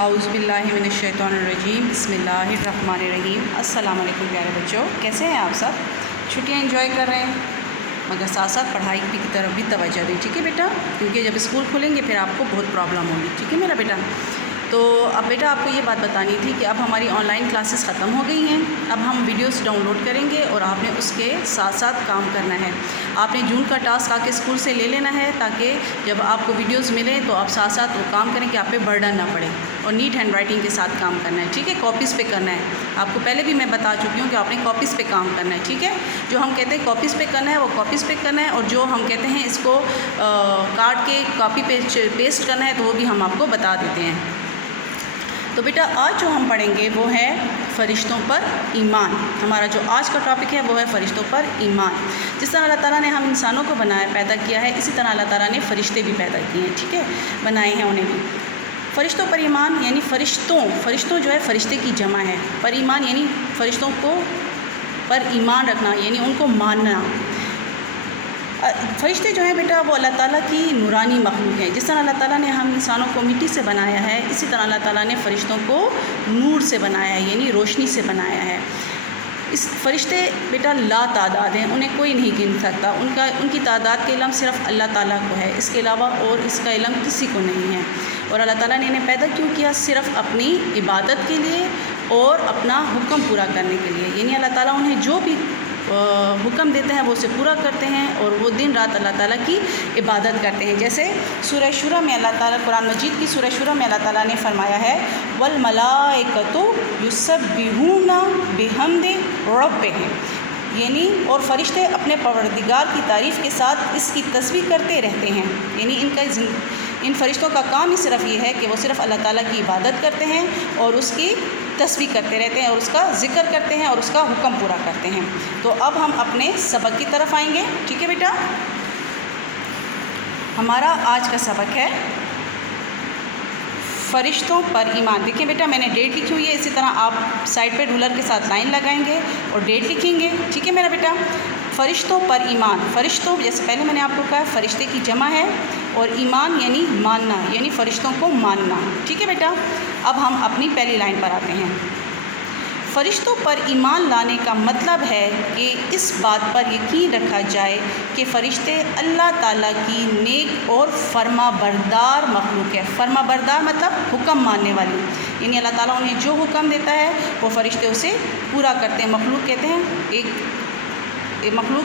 اعوذ باللہ من الشیطان الرجیم بسم اللہ الرحمن الرحیم۔ السلام علیکم پیارے بچوں، کیسے ہیں آپ سب؟ چھٹیاں انجوائے کر رہے ہیں، مگر ساتھ ساتھ پڑھائی کی طرف بھی توجہ دیں، ٹھیک ہے بیٹا؟ کیونکہ جب اسکول کھلیں گے پھر آپ کو بہت پرابلم ہوگی، ٹھیک ہے میرا بیٹا؟ تو اب بیٹا آپ کو یہ بات بتانی تھی کہ اب ہماری آن لائن کلاسز ختم ہو گئی ہیں، اب ہم ویڈیوز ڈاؤن لوڈ کریں گے اور آپ نے اس کے ساتھ ساتھ کام کرنا ہے۔ آپ نے جون کا ٹاسک آ کے اسکول سے لے لینا ہے تاکہ جب آپ کو ویڈیوز ملیں تو آپ ساتھ ساتھ وہ کام کریں کہ آپ پہ برڈن نہ پڑے، اور نیٹ ہینڈ رائٹنگ کے ساتھ کام کرنا ہے، ٹھیک ہے؟ کاپیز پہ کرنا ہے، آپ کو پہلے بھی میں بتا چکی ہوں کہ آپ نے کاپیز پہ کام کرنا ہے، ٹھیک ہے؟ جو ہم کہتے ہیں کاپیز پہ کرنا ہے وہ کاپیز پہ کرنا ہے، اور جو ہم کہتے ہیں اس کو کاٹ کے کاپی پہ پیسٹ کرنا ہے تو وہ بھی ہم آپ کو بتا دیتے ہیں۔ تو بیٹا آج جو ہم پڑھیں گے وہ ہے فرشتوں پر ایمان۔ ہمارا جو آج کا ٹاپک ہے وہ ہے فرشتوں پر ایمان۔ جس طرح اللہ تعالیٰ نے ہم انسانوں کو بنایا پیدا کیا ہے، اسی طرح اللہ تعالیٰ نے فرشتے بھی پیدا کیے ہیں، ٹھیک ہے؟ بنائے ہیں انہیں بھی۔ فرشتوں پر ایمان یعنی فرشتوں جو ہے فرشتے کی جمع ہے، پر ایمان یعنی فرشتوں کو پر ایمان رکھنا یعنی ان کو ماننا۔ فرشتے جو ہیں بیٹا وہ اللہ تعالیٰ کی نورانی مخلوق ہیں۔ جس طرح اللہ تعالیٰ نے ہم انسانوں کو مٹی سے بنایا ہے، اسی طرح اللہ تعالیٰ نے فرشتوں کو نور سے بنایا ہے یعنی روشنی سے بنایا ہے۔ اس فرشتے بیٹا لا تعداد ہیں، انہیں کوئی نہیں گن سکتا، ان کی تعداد کا علم صرف اللہ تعالیٰ کو ہے، اس کے علاوہ اور اس کا علم کسی کو نہیں ہے۔ اور اللہ تعالیٰ نے انہیں پیدا کیوں کیا؟ صرف اپنی عبادت کے لیے اور اپنا حکم پورا کرنے کے لیے، یعنی اللہ تعالیٰ انہیں جو بھی حکم دیتے ہیں وہ اسے پورا کرتے ہیں اور وہ دن رات اللہ تعالیٰ کی عبادت کرتے ہیں۔ جیسے سورہ شورى میں اللہ تعالیٰ قرآن مجید کی سورہ شورى میں اللہ تعالیٰ نے فرمایا ہے وَالْمَلَائِكَةُ يُسَبِّحُونَ بِحَمْدِ رَبِّهِمْ، یعنی اور فرشتے اپنے پروردگار کی تعریف کے ساتھ اس کی تسبیح کرتے رہتے ہیں، یعنی ان فرشتوں کا کام ہی صرف یہ ہے کہ وہ صرف اللہ تعالیٰ کی عبادت کرتے ہیں اور اس کی تسبیح کرتے رہتے ہیں اور اس کا ذکر کرتے ہیں اور اس کا حکم پورا کرتے ہیں۔ تو اب ہم اپنے سبق کی طرف آئیں گے، ٹھیک ہے بیٹا؟ ہمارا آج کا سبق ہے فرشتوں پر ایمان۔ دیکھیں بیٹا میں نے ڈیٹ لکھی ہوئی ہے، اسی طرح آپ سائڈ پہ رولر کے ساتھ لائن لگائیں گے اور ڈیٹ لکھیں گے، ٹھیک ہے میرا بیٹا؟ فرشتوں پر ایمان، فرشتوں جیسے پہلے میں نے آپ کو کہا فرشتے کی جمع ہے، اور ایمان یعنی ماننا یعنی فرشتوں کو ماننا، ٹھیک ہے بیٹا؟ اب ہم اپنی پہلی لائن پر آتے ہیں۔ فرشتوں پر ایمان لانے کا مطلب ہے کہ اس بات پر یقین رکھا جائے کہ فرشتے اللہ تعالیٰ کی نیک اور فرما بردار مخلوق ہے۔ فرما بردار مطلب حکم ماننے والی، یعنی اللہ تعالیٰ انہیں جو حکم دیتا ہے وہ فرشتے اسے پورا کرتے ہیں۔ مخلوق کہتے ہیں ایک مخلوق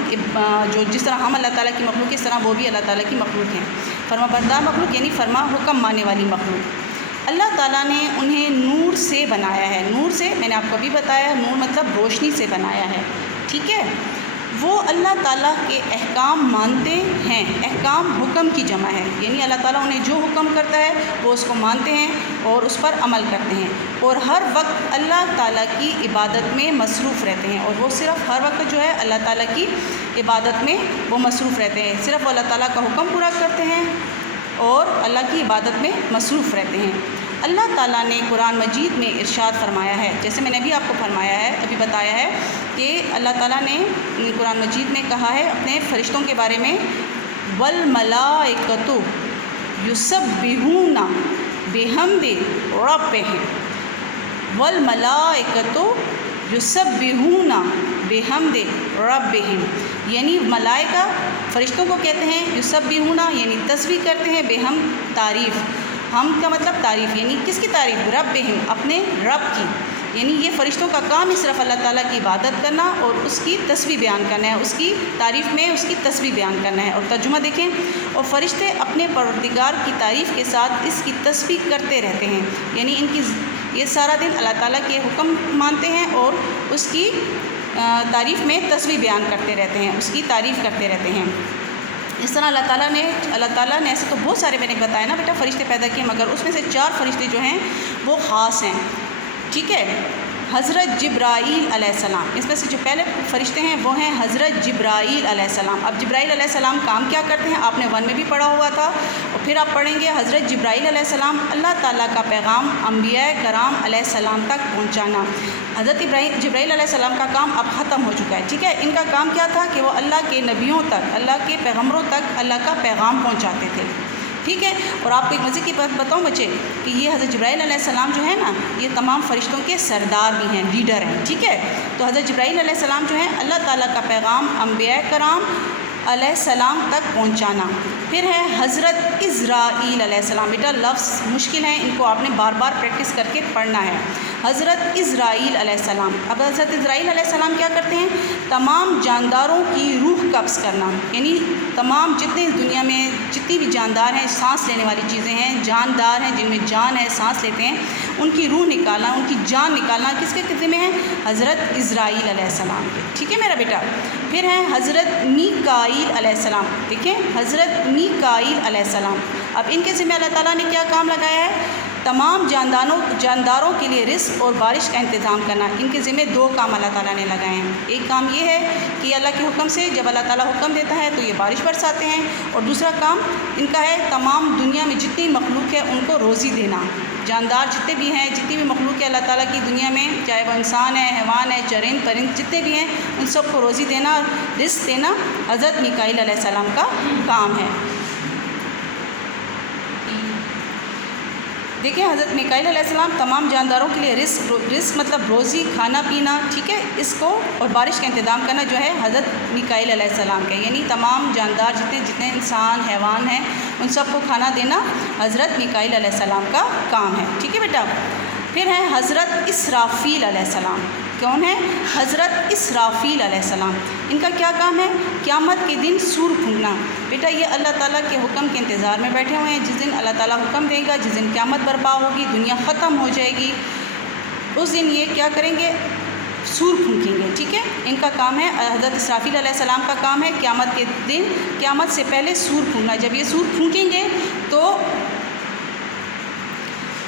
جو جس طرح ہم اللہ تعالیٰ کی مخلوق اس طرح وہ بھی اللہ تعالیٰ کی مخلوق ہیں۔ فرما بردار مخلوق یعنی فرما حکم ماننے والی مخلوق۔ اللہ تعالیٰ نے انہیں نور سے بنایا ہے، نور سے میں نے آپ کو بھی بتایا، نور مطلب روشنی سے بنایا ہے، ٹھیک ہے؟ وہ اللہ تعالیٰ کے احکام مانتے ہیں، احکام حکم کی جمع ہے، یعنی اللہ تعالیٰ انہیں جو حکم کرتا ہے وہ اس کو مانتے ہیں اور اس پر عمل کرتے ہیں، اور ہر وقت اللہ تعالیٰ کی عبادت میں مصروف رہتے ہیں، اور وہ صرف ہر وقت جو ہے اللہ تعالیٰ کی عبادت میں وہ مصروف رہتے ہیں، صرف وہ اللہ تعالیٰ کا حکم پورا کرتے ہیں اور اللہ کی عبادت میں مصروف رہتے ہیں۔ اللہ تعالیٰ نے قرآن مجید میں ارشاد فرمایا ہے، جیسے میں نے بھی آپ کو فرمایا ہے ابھی بتایا ہے کہ اللہ تعالیٰ نے قرآن مجید میں کہا ہے اپنے فرشتوں کے بارے میں وَالْمَلَائِكَةُ يُسَبِّحُونَ بِحَمْدِ رَبِّهِمْ، وَالْمَلَائِكَةُ يُسَبِّحُونَ بِحَمْدِ رَبِّهِمْ، یعنی ملائکہ فرشتوں کو کہتے ہیں یسبحون یعنی تسبیح کرتے ہیں، بحمد تعریف، ہم کا مطلب تعریف، یعنی کس کی تعریف؟ ربہم اپنے رب کی، یعنی یہ فرشتوں کا کام ہی صرف اللہ تعالیٰ کی عبادت کرنا اور اس کی تسبیح بیان کرنا ہے، اس کی تعریف میں اس کی تسبیح بیان کرنا ہے۔ اور ترجمہ دیکھیں، اور فرشتے اپنے پروردگار کی تعریف کے ساتھ اس کی تسبیح کرتے رہتے ہیں، یعنی ان کی یہ سارا دن اللہ تعالیٰ کے حکم مانتے ہیں اور اس کی تعریف میں تسبیح بیان کرتے رہتے ہیں، اس کی تعریف کرتے رہتے ہیں۔ اس طرح اللہ تعالیٰ نے ایسے تو بہت سارے میں نے بتایا نا بیٹا فرشتے پیدا کیے، مگر اس میں سے 4 فرشتے جو ہیں وہ خاص ہیں، ٹھیک ہے؟ حضرت جبرائیل علیہ السلام، اس میں سے جو پہلے فرشتے ہیں وہ ہیں حضرت جبرائیل علیہ السلام۔ اب جبرائیل علیہ السلام کام کیا کرتے ہیں؟ آپ نے 1 میں بھی پڑھا ہوا تھا اور پھر آپ پڑھیں گے حضرت جبرائیل علیہ السلام اللہ تعالیٰ کا پیغام انبیاء کرام علیہ السلام تک پہنچانا۔ حضرت جبرائیل علیہ السلام کا کام اب ختم ہو چکا ہے، ٹھیک ہے؟ ان کا کام کیا تھا کہ وہ اللہ کے نبیوں تک، اللہ کے پیغمبروں تک اللہ کا پیغام پہنچاتے تھے، ٹھیک ہے. اور آپ کو ایک مزے کی بات بتاؤں بچے کہ یہ حضرت جبرائیل علیہ السلام جو ہے نا یہ تمام فرشتوں کے سردار بھی ہیں، لیڈر ہیں. ٹھیک ہے. تو حضرت جبرائیل علیہ السلام جو ہے اللہ تعالیٰ کا پیغام انبیاء کرام علیہ السلام تک پہنچانا. پھر ہے حضرت اسرائیل علیہ السلام. بیٹا لفظ مشکل ہیں، ان کو آپ نے بار بار پریکٹس کر کے پڑھنا ہے. حضرت اسرائیل علیہ السلام. اب حضرت اسرائیل علیہ السلام کیا کرتے ہیں؟ تمام جانداروں کی روح قبض کرنا، یعنی تمام جتنے دنیا میں جتنی بھی جاندار ہیں، سانس لینے والی چیزیں ہیں، جاندار ہیں جن میں جان ہے، سانس لیتے ہیں، ان کی روح نکالنا، ان کی جان نکالنا کس کے ذمہ ہے؟ حضرت اسرائیل علیہ السلام کے. ٹھیک ہے میرا بیٹا. پھر ہے حضرت میکائیل علیہ السلام. دیکھیں حضرت میکائیل علیہ السلام. اب ان کے ذمہ اللہ تعالیٰ نے کیا کام لگایا ہے؟ تمام جانداروں کے لیے رزق اور بارش کا انتظام کرنا. ان کے ذمہ دو کام اللہ تعالیٰ نے لگائے ہیں. ایک کام یہ ہے کہ اللہ کے حکم سے جب اللہ تعالیٰ حکم دیتا ہے تو یہ بارش برساتے ہیں، اور دوسرا کام ان کا ہے تمام دنیا میں جتنی مخلوق ہے ان کو روزی دینا. جاندار جتنے بھی ہیں، جتنی بھی مخلوق ہے اللہ تعالیٰ کی دنیا میں، چاہے وہ انسان ہے، حیوان ہے، چرند پرند جتنے بھی ہیں، ان سب کو روزی دینا، رزق دینا حضرت میکائیل علیہ السلام کا کام ہے. دیکھیں حضرت میکائیل علیہ السلام تمام جانداروں کے لیے رزق مطلب روزی، کھانا پینا، ٹھیک ہے، اس کو اور بارش کا انتظام کرنا جو ہے حضرت میکائیل علیہ السلام کا، یعنی تمام جاندار جتنے انسان حیوان ہیں ان سب کو کھانا دینا حضرت میکائیل علیہ السلام کا کام ہے. ٹھیک ہے بیٹا. پھر ہے حضرت اسرافیل علیہ السلام. کون ہے؟ حضرت اسرافیل علیہ السلام. ان کا کیا کام ہے؟ قیامت کے دن سور پھونکنا. بیٹا یہ اللہ تعالیٰ کے حکم کے انتظار میں بیٹھے ہوئے ہیں. جس دن اللہ تعالیٰ حکم دے گا، جس دن قیامت برپا ہوگی، دنیا ختم ہو جائے گی، اس دن یہ کیا کریں گے؟ سور پھونکیں گے. ٹھیک ہے. ان کا کام ہے، حضرت اسرافیل علیہ السلام کا کام ہے قیامت کے دن، قیامت سے پہلے سور پھونکنا. جب یہ سور پھونکیں گے تو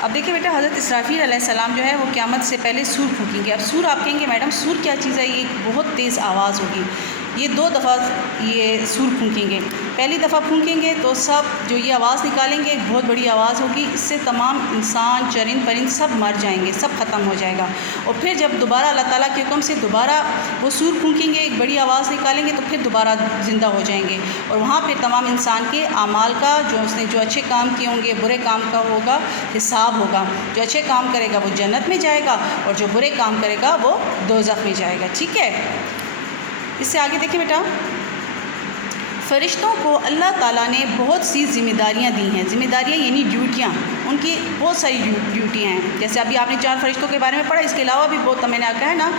اب دیکھیں بیٹا حضرت اسرافیل علیہ السلام جو ہے وہ قیامت سے پہلے سور پھونکیں گے. اب سور آپ کہیں گے میڈم سور کیا چیز ہے؟ یہ بہت تیز آواز ہوگی. یہ 2 دفعہ یہ سور پھونکیں گے. پہلی دفعہ پھونکیں گے تو سب جو یہ آواز نکالیں گے بہت بڑی آواز ہوگی، اس سے تمام انسان چرند پرند سب مر جائیں گے، سب ختم ہو جائے گا. اور پھر جب دوبارہ اللہ تعالیٰ کے حکم سے دوبارہ وہ سور پھونکیں گے، ایک بڑی آواز نکالیں گے تو پھر دوبارہ زندہ ہو جائیں گے. اور وہاں پھر تمام انسان کے اعمال کا جو اس نے جو اچھے کام کیے ہوں گے، برے کام کا ہوگا حساب ہوگا. جو اچھے کام کرے گا وہ جنت میں جائے گا، اور جو برے کام کرے گا وہ دوزخ میں جائے گا. ٹھیک ہے. اس سے آگے دیکھیں بیٹا، فرشتوں کو اللہ تعالیٰ نے بہت سی ذمہ داریاں دی ہیں. ذمہ داریاں یعنی ڈیوٹیاں، ان کی بہت ساری ڈیوٹیاں ہیں. جیسے ابھی آپ نے 4 فرشتوں کے بارے میں پڑھا، اس کے علاوہ بھی بہت میں نے کہا ہے نا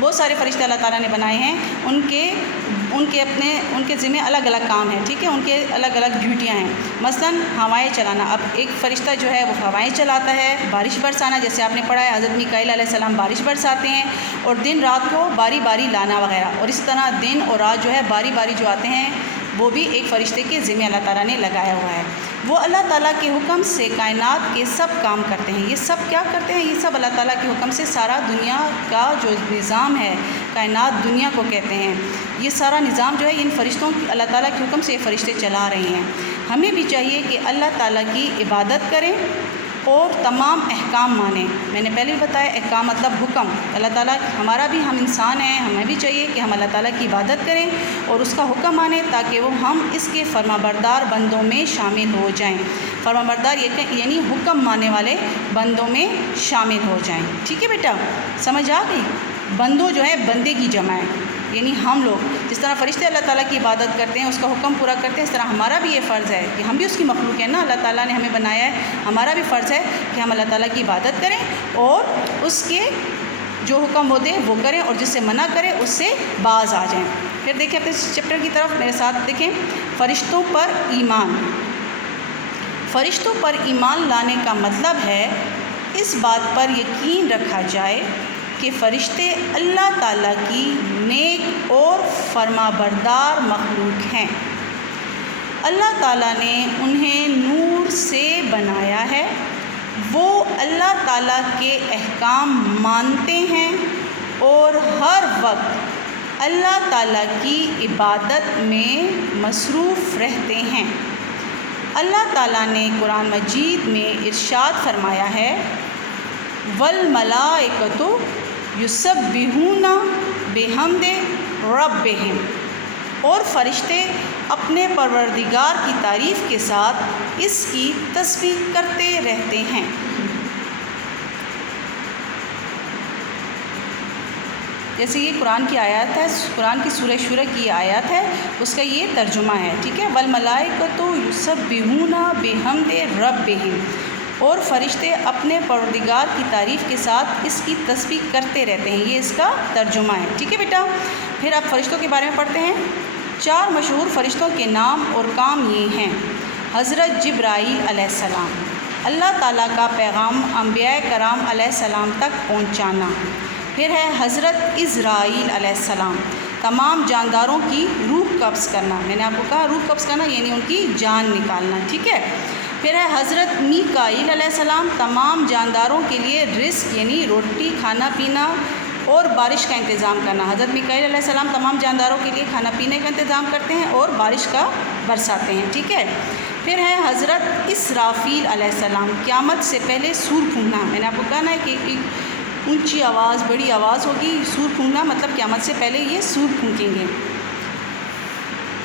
بہت سارے فرشتے اللہ تعالیٰ نے بنائے ہیں. ان کے ذمہ الگ الگ کام ہیں. ٹھیک ہے. ان کے الگ الگ ڈیوٹیاں ہیں. مثلاً ہوائیں چلانا. اب ایک فرشتہ جو ہے وہ ہوائیں چلاتا ہے. بارش برسانا، جیسے آپ نے پڑھا ہے حضرت میکائیل علیہ السلام بارش برساتے ہیں. اور دن رات کو باری باری لانا وغیرہ. اور اس طرح دن اور رات جو ہے باری باری جو آتے ہیں وہ بھی ایک فرشتے کے ذمہ اللہ تعالیٰ نے لگایا ہوا ہے. وہ اللہ تعالیٰ کے حکم سے کائنات کے سب کام کرتے ہیں. یہ سب کیا کرتے ہیں؟ یہ سب اللہ تعالیٰ کے حکم سے سارا دنیا کا جو نظام ہے، کائنات دنیا کو کہتے ہیں، یہ سارا نظام جو ہے ان فرشتوں کی اللہ تعالیٰ کے حکم سے یہ فرشتے چلا رہے ہیں. ہمیں بھی چاہیے کہ اللہ تعالیٰ کی عبادت کریں اور تمام احکام مانیں. میں نے پہلے بھی بتایا احکام مطلب حکم. اللہ تعالیٰ ہمارا بھی، ہم انسان ہیں، ہمیں بھی چاہیے کہ ہم اللہ تعالیٰ کی عبادت کریں اور اس کا حکم مانیں تاکہ وہ ہم اس کے فرمانبردار بندوں میں شامل ہو جائیں. فرمانبردار یعنی حکم ماننے والے بندوں میں شامل ہو جائیں. ٹھیک ہے بیٹا. سمجھ آ گئی؟ بندوں جو ہے بندے کی جمع ہے، یعنی ہم لوگ جس طرح فرشتے اللہ تعالیٰ کی عبادت کرتے ہیں، اس کا حکم پورا کرتے ہیں، اس طرح ہمارا بھی یہ فرض ہے کہ ہم بھی اس کی مخلوق ہیں نا. اللہ تعالیٰ نے ہمیں بنایا ہے، ہمارا بھی فرض ہے کہ ہم اللہ تعالیٰ کی عبادت کریں اور اس کے جو حکم وہ دے وہ کریں، اور جس سے منع کرے اس سے باز آ جائیں. پھر دیکھیں اپنے چیپٹر کی طرف میرے ساتھ دیکھیں. فرشتوں پر ایمان. فرشتوں پر ایمان لانے کا مطلب ہے اس بات پر یقین رکھا جائے کہ فرشتے اللہ تعالیٰ کی نیک اور فرمانبردار مخلوق ہیں. اللہ تعالیٰ نے انہیں نور سے بنایا ہے. وہ اللہ تعالیٰ کے احکام مانتے ہیں اور ہر وقت اللہ تعالیٰ کی عبادت میں مصروف رہتے ہیں. اللہ تعالیٰ نے قرآن مجید میں ارشاد فرمایا ہے وَالْمَلَائِکَةُ یُسَبِّحُونَ بِحَمْدِ رَبِّہِمْ. اور فرشتے اپنے پروردگار کی تعریف کے ساتھ اس کی تسبیح کرتے رہتے ہیں۔ جیسے یہ قرآن کی آیات ہے، قرآن کی سورہ شورى کی آیات ہے، اس کا یہ ترجمہ ہے، ٹھیک ہے۔ والملائکۃ یسبحون بحمد ربہم، اور فرشتے اپنے پروردگار کی تعریف کے ساتھ اس کی تسبیح کرتے رہتے ہیں، یہ اس کا ترجمہ ہے، ٹھیک ہے بیٹا۔ پھر آپ فرشتوں کے بارے میں پڑھتے ہیں۔ 4 مشہور فرشتوں کے نام اور کام یہ ہیں: حضرت جبرائیل علیہ السلام، اللہ تعالیٰ کا پیغام انبیاء کرام علیہ السلام تک پہنچانا۔ پھر ہے حضرت اسرائیل علیہ السلام، تمام جانداروں کی روح قبض کرنا، میں نے آپ کو کہا روح قبض کرنا یعنی ان کی جان نکالنا، ٹھیک ہے۔ پھر ہے حضرت میکائیل علیہ السلام، تمام جانداروں کے لیے رزق یعنی روٹی، کھانا پینا اور بارش کا انتظام کرنا۔ حضرت میکائیل علیہ السلام تمام جانداروں کے لیے کھانا پینے کا انتظام کرتے ہیں اور بارش کا برساتے ہیں، ٹھیک ہے۔ پھر ہے حضرت اسرافیل علیہ السلام، قیامت سے پہلے سور پھونکنا، میں نے آپ کو کہا نا کہ اونچی آواز، بڑی آواز ہوگی، سور پھونکنا مطلب قیامت سے پہلے یہ سور پھونکیں گے،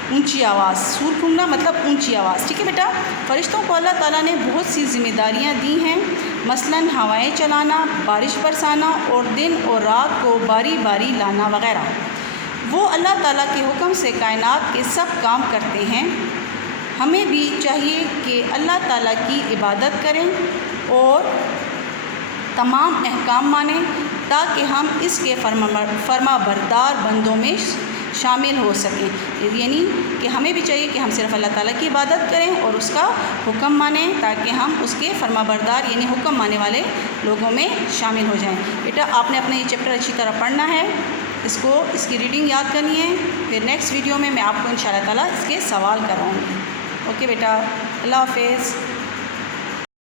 اونچی آواز، سور پھونکنا مطلب اونچی آواز، ٹھیک ہے بیٹا۔ فرشتوں کو اللہ تعالیٰ نے بہت سی ذمہ داریاں دی ہیں، مثلاً ہوائیں چلانا، بارش برسانا اور دن اور رات کو باری باری لانا وغیرہ۔ وہ اللہ تعالیٰ کے حکم سے کائنات کے سب کام کرتے ہیں۔ ہمیں بھی چاہیے کہ اللہ تعالیٰ کی عبادت کریں اور تمام احکام مانیں تاکہ ہم اس کے فرما بردار بندوں میں شامل ہو سکیں، یعنی کہ ہمیں بھی چاہیے کہ ہم صرف اللہ تعالیٰ کی عبادت کریں اور اس کا حکم مانیں تاکہ ہم اس کے فرما بردار یعنی حکم ماننے والے لوگوں میں شامل ہو جائیں۔ بیٹا آپ نے اپنا یہ چیپٹر اچھی طرح پڑھنا ہے، اس کی ریڈنگ یاد کرنی ہے، پھر نیکسٹ ویڈیو میں آپ کو انشاءاللہ تعالیٰ اس کے سوال کراؤں گی۔ اوکے بیٹا، اللہ حافظ۔